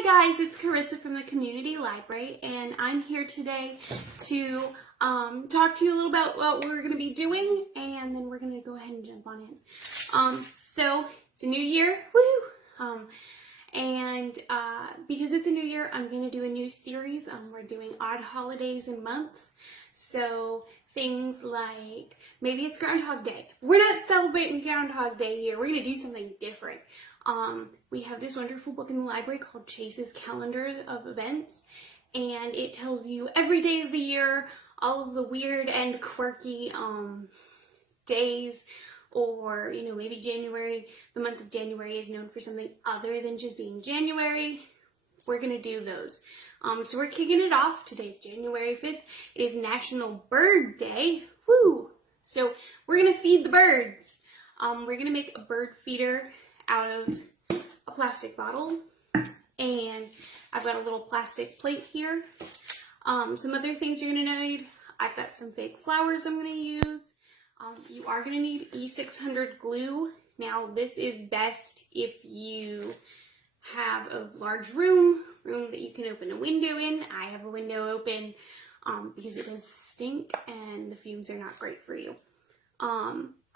Hi guys, it's Carissa from the Community Library, and I'm here today to talk to you a little about what we're going to be doing, and then we're going to go ahead and jump on in. So it's a new year, woo! Because it's a new year, I'm going to do a new series. We're doing odd holidays and months, so things like, maybe it's Groundhog Day. We're not celebrating Groundhog Day here, we're going to do something different. We have this wonderful book in the library called Chase's Calendar of Events, and it tells you every day of the year, all of the weird and quirky days, or, you know, maybe January, the month of January is known for something other than just being January. We're going to do those. So we're kicking it off. Today's January 5th. It is National Bird Day. Woo! So we're going to feed the birds. We're going to make a bird feeder out of a plastic bottle, and I've got a little plastic plate here. Some other things you're going to need, I've got some fake flowers I'm going to use. You are going to need E600 glue. Now this is best if you have a large room that you can open a window in. I have a window open because it does stink and the fumes are not great for you.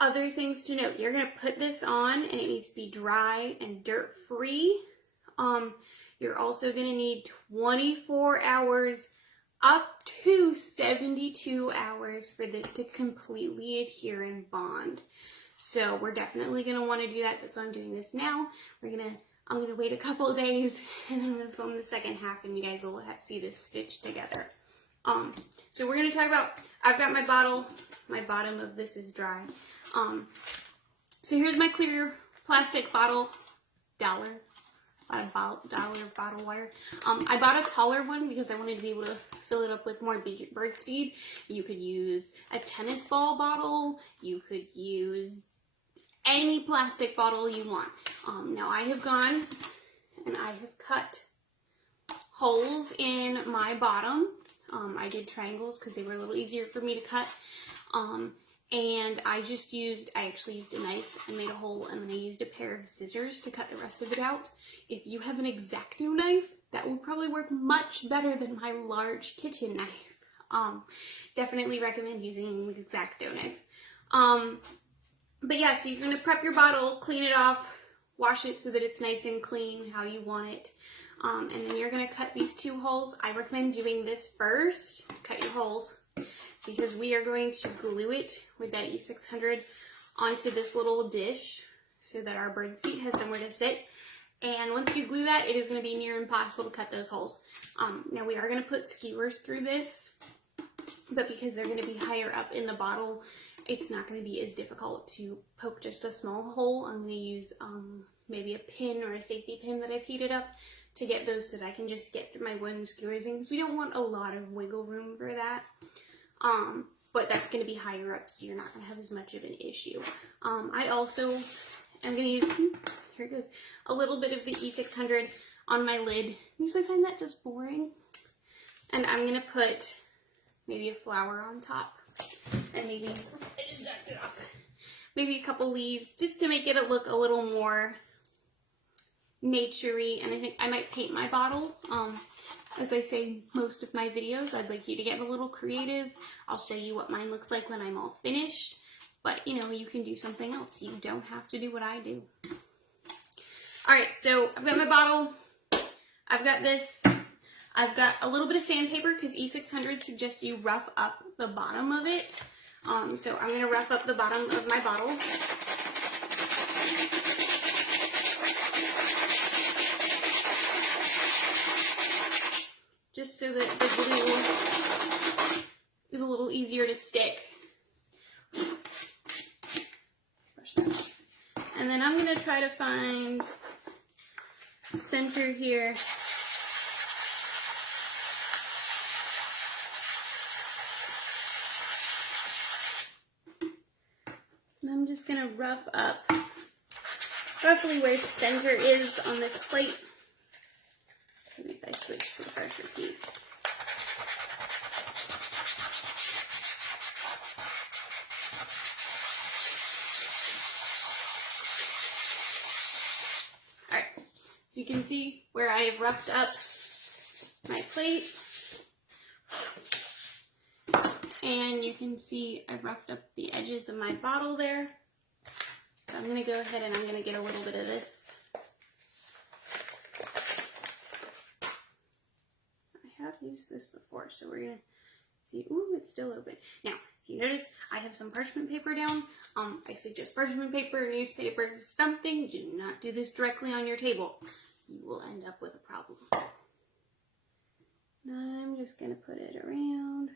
Other things to note, you're going to put this on and it needs to be dry and dirt free. You're also going to need 24 hours up to 72 hours for this to completely adhere and bond. So we're definitely going to want to do that. That's why I'm doing this now. I'm going to wait a couple of days and then I'm going to film the second half and you guys will see this stitched together. So we're going to talk about, I've got my bottle, my bottom of this is dry. So here's my clear plastic bottle, dollar bottle wire. I bought a taller one because I wanted to be able to fill it up with more bird seed. You could use a tennis ball bottle. You could use any plastic bottle you want. Now I have gone and I have cut holes in my bottom. I did triangles because they were a little easier for me to cut. And I actually used a knife and made a hole, and then I used a pair of scissors to cut the rest of it out. If you have an X-Acto knife, that will probably work much better than my large kitchen knife. Definitely recommend using an X-Acto knife. But yeah, so you're going to prep your bottle, clean it off, wash it so that it's nice and clean how you want it. And then you're going to cut these two holes. I recommend doing this first. Cut your holes, because we are going to glue it with that E600 onto this little dish so that our bird seat has somewhere to sit. And once you glue that, it is going to be near impossible to cut those holes. Now we are going to put skewers through this, but because they're going to be higher up in the bottle, it's not going to be as difficult to poke just a small hole. I'm going to use maybe a pin or a safety pin that I've heated up to get those so that I can just get through my wooden skewers in, because we don't want a lot of wiggle room for that. But that's going to be higher up, so you're not going to have as much of an issue. I also am going to use, here it goes, a little bit of the E600 on my lid, because I find that just boring. And I'm going to put maybe a flower on top, and maybe, I just knocked it off, maybe a couple leaves, just to make it look a little more nature-y. And I think I might paint my bottle. As I say most of my videos, I'd like you to get a little creative. I'll show you what mine looks like when I'm all finished. But, you know, you can do something else. You don't have to do what I do. Alright, so I've got my bottle. I've got this. I've got a little bit of sandpaper because E600 suggests you rough up the bottom of it. So I'm going to rough up the bottom of my bottle. Just so that the glue is a little easier to stick. Brush that off. And then I'm going to try to find center here. And I'm just going to rough up roughly where center is on this plate. Maybe if I switch to a fresher piece. Alright, So you can see where I have roughed up my plate. And you can see I've roughed up the edges of my bottle there. So I'm going to go ahead and I'm going to get a little bit of this. I have used this before, so we're going to see. Ooh, it's still open. Now, if you notice, I have some parchment paper down. I suggest parchment paper, newspaper, something. Do not do this directly on your table. You will end up with a problem. And I'm just going to put it around.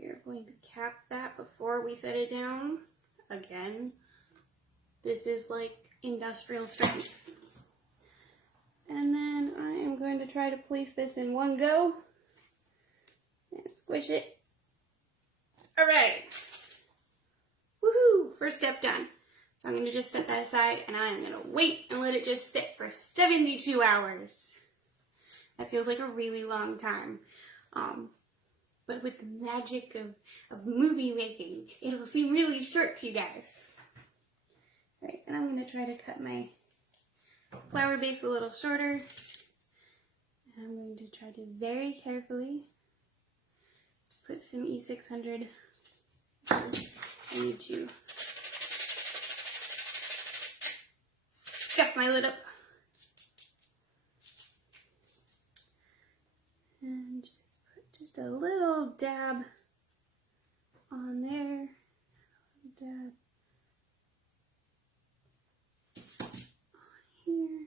We're going to cap that before we set it down. Again, this is like industrial strength. And then I am going to try to place this in one go and squish it. All right. Woohoo! First step done. So I'm going to just set that aside and I am going to wait and let it just sit for 72 hours. That feels like a really long time. But with the magic of movie making, it'll seem really short to you guys. All right, and I'm going to try to cut my flower base a little shorter. And I'm going to try to very carefully put some E600. I need to scuff my lid up. And just a little dab on there, a little dab on here.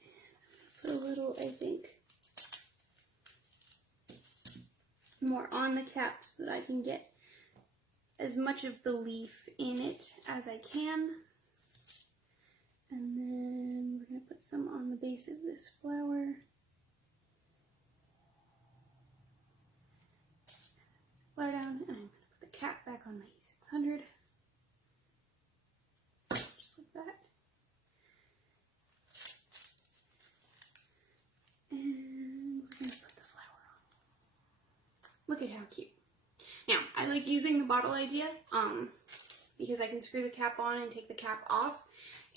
And put a little, I think, more on the cap so that I can get as much of the leaf in it as I can. And then we're going to put some on the base of this flower. Flower down, and I'm going to put the cap back on my E600. Just like that. And we're going to put the flower on. Look at how cute. Now, I like using the bottle idea because I can screw the cap on and take the cap off.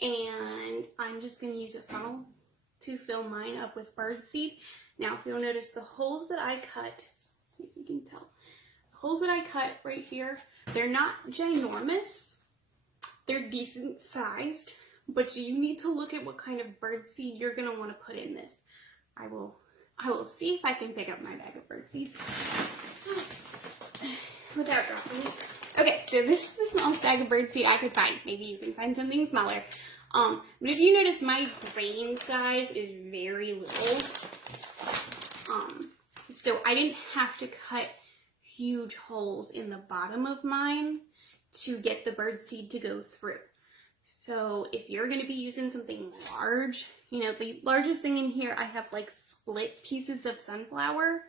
And I'm just going to use a funnel to fill mine up with birdseed. Now, if you'll notice the holes that I cut, see if you can tell, the holes that I cut right here, they're not ginormous. They're decent sized, but you need to look at what kind of birdseed you're going to want to put in this. I will see if I can pick up my bag of birdseed without dropping it. Okay, so this is the smallest bag of birdseed I could find. Maybe you can find something smaller. But if you notice, my grain size is very little. So I didn't have to cut huge holes in the bottom of mine to get the birdseed to go through. So if you're going to be using something large, you know, the largest thing in here, I have like split pieces of sunflower,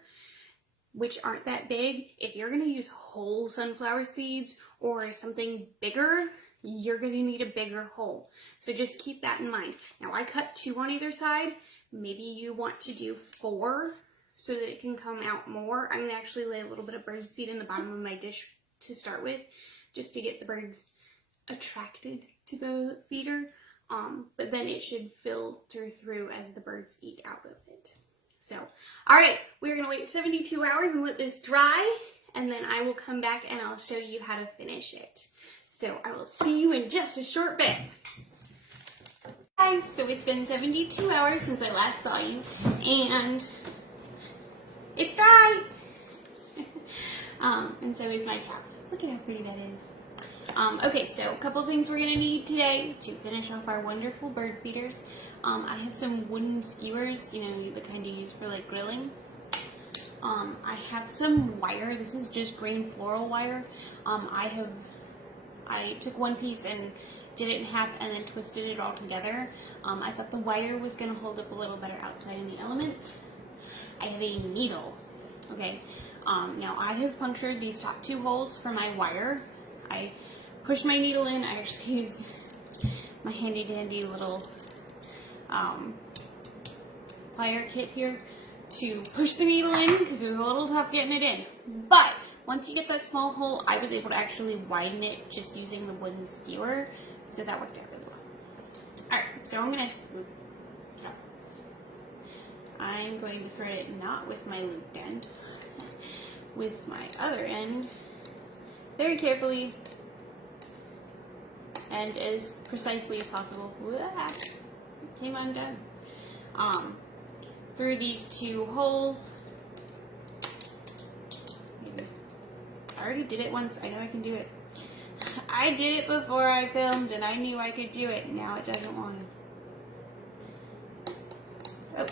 which aren't that big. If you're going to use whole sunflower seeds or something bigger, you're going to need a bigger hole. So just keep that in mind. Now I cut 2 on either side. Maybe you want to do 4 so that it can come out more. I'm going to actually lay a little bit of birdseed in the bottom of my dish to start with, just to get the birds attracted to the feeder. But then it should filter through as the birds eat out of it. So, all right, we're going to wait 72 hours and let this dry, and then I will come back and I'll show you how to finish it. So I will see you in just a short bit. Guys, so it's been 72 hours since I last saw you, and it's dry. And so is my cap. Look at how pretty that is. Okay, so a couple things we're going to need today to finish off our wonderful bird feeders. I have some wooden skewers, you know, the kind you use for like grilling. I have some wire. This is just green floral wire. I took one piece and did it in half and then twisted it all together. I thought the wire was going to hold up a little better outside in the elements. I have a needle, okay? Now I have punctured these top 2 holes for my wire. I pushed my needle in. I actually used my handy dandy little plier kit here to push the needle in because it was a little tough getting it in. But once you get that small hole, I was able to actually widen it just using the wooden skewer, so that worked out really well. All right, so I'm going to thread it not with my looped end, with my other end, very carefully and as precisely as possible. Came undone. Through these 2 holes. I already did it once. I know I can do it. I did it before I filmed and I knew I could do it. Now it doesn't want to. Oh.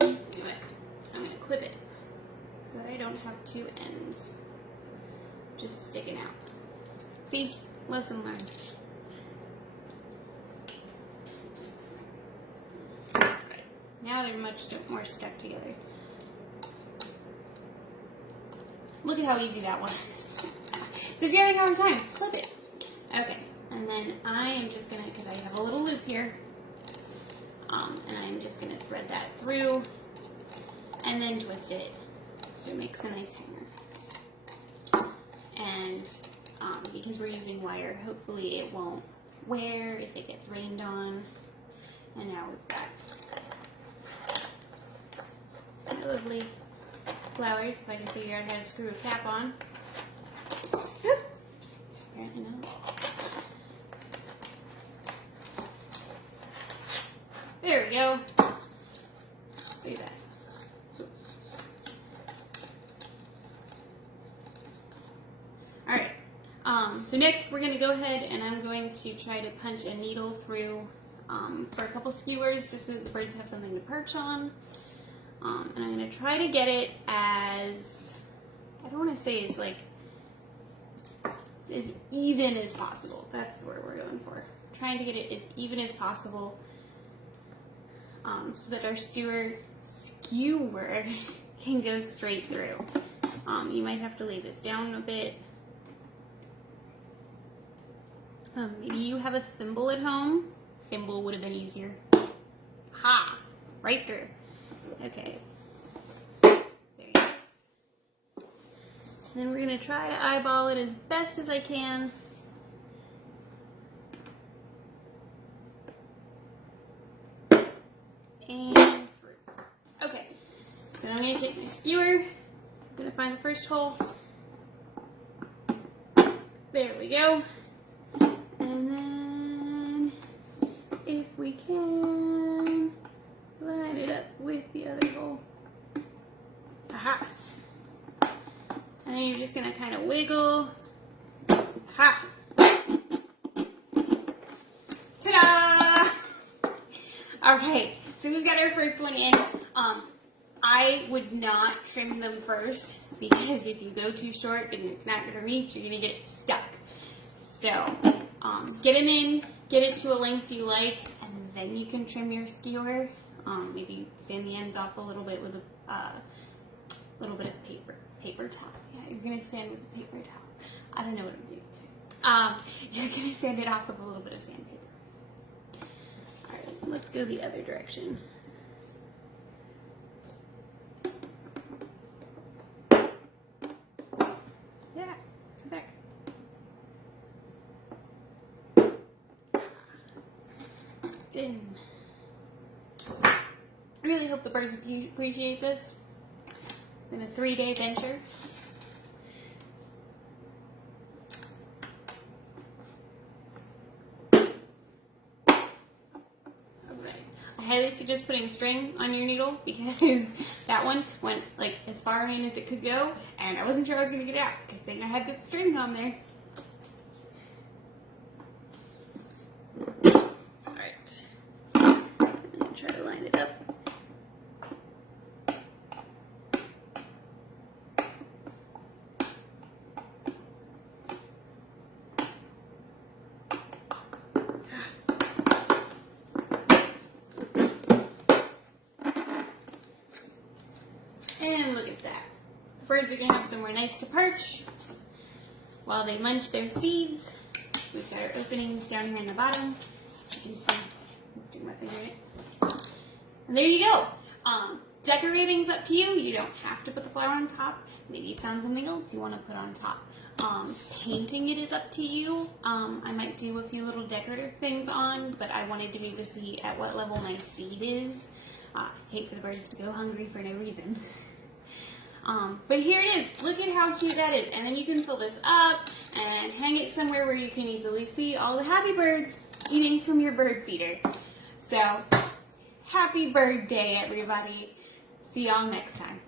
I'm going to clip it so that I don't have 2 ends just sticking out. See? Lesson learned. Right. Now they're much more stuck together. Look at how easy that was. So if you're having a hard time, clip it. Okay, and then I am just going to, because I have a little loop here, and I'm just going to thread that through and then twist it so it makes a nice hanger. And because we're using wire, hopefully it won't wear if it gets rained on. And now we've got lovely flowers. If I can figure out how to screw a cap on. Apparently not. There we go. Look at that. Alright, so next we're going to go ahead and I'm going to try to punch a needle through for a couple skewers just so that the birds have something to perch on. And I'm going to try to get it as, I don't want to say as even as possible. That's where we're going for. Trying to get it as even as possible so that our skewer can go straight through. You might have to lay this down a bit. Maybe you have a thimble at home. Thimble would have been easier. Ha! Right through. Okay. There it is. And then we're going to try to eyeball it as best as I can. And through. Okay. So I'm going to take my skewer. I'm going to find the first hole. There we go. And then, if we can, line it up with the other hole. Aha! And then you're just going to kind of wiggle. Ha! Ta-da! Alright, so we've got our first one in. I would not trim them first because if you go too short and it's not going to reach, you're going to get stuck. So, get them in, get it to a length you like, and then you can trim your skewer. Maybe sand the ends off a little bit with a little bit of paper towel. Yeah, you're gonna sand with a paper towel. I don't know what I'm doing too. You're gonna sand it off with a little bit of sandpaper. All right, let's go the other direction. Yeah, come back. In. I really hope the birds appreciate this. It's been a 3-day venture. Alright. I highly suggest putting a string on your needle because that one went like as far in as it could go and I wasn't sure I was going to get out. Good thing I had the string on there. Try to line it up. And look at that. Birds are going to have somewhere nice to perch while they munch their seeds. We've got our openings down here in the bottom. You can see. Let's stick my finger in it. And there you go. Decorating's up to you. You don't have to put the flower on top. Maybe you found something else you want to put on top. Painting it is up to you. I might do a few little decorative things on, but I wanted to be able to see at what level my seed is. Hate for the birds to go hungry for no reason. But here it is. Look at how cute that is. And then you can fill this up and hang it somewhere where you can easily see all the happy birds eating from your bird feeder. So, happy bird day, everybody. See y'all next time.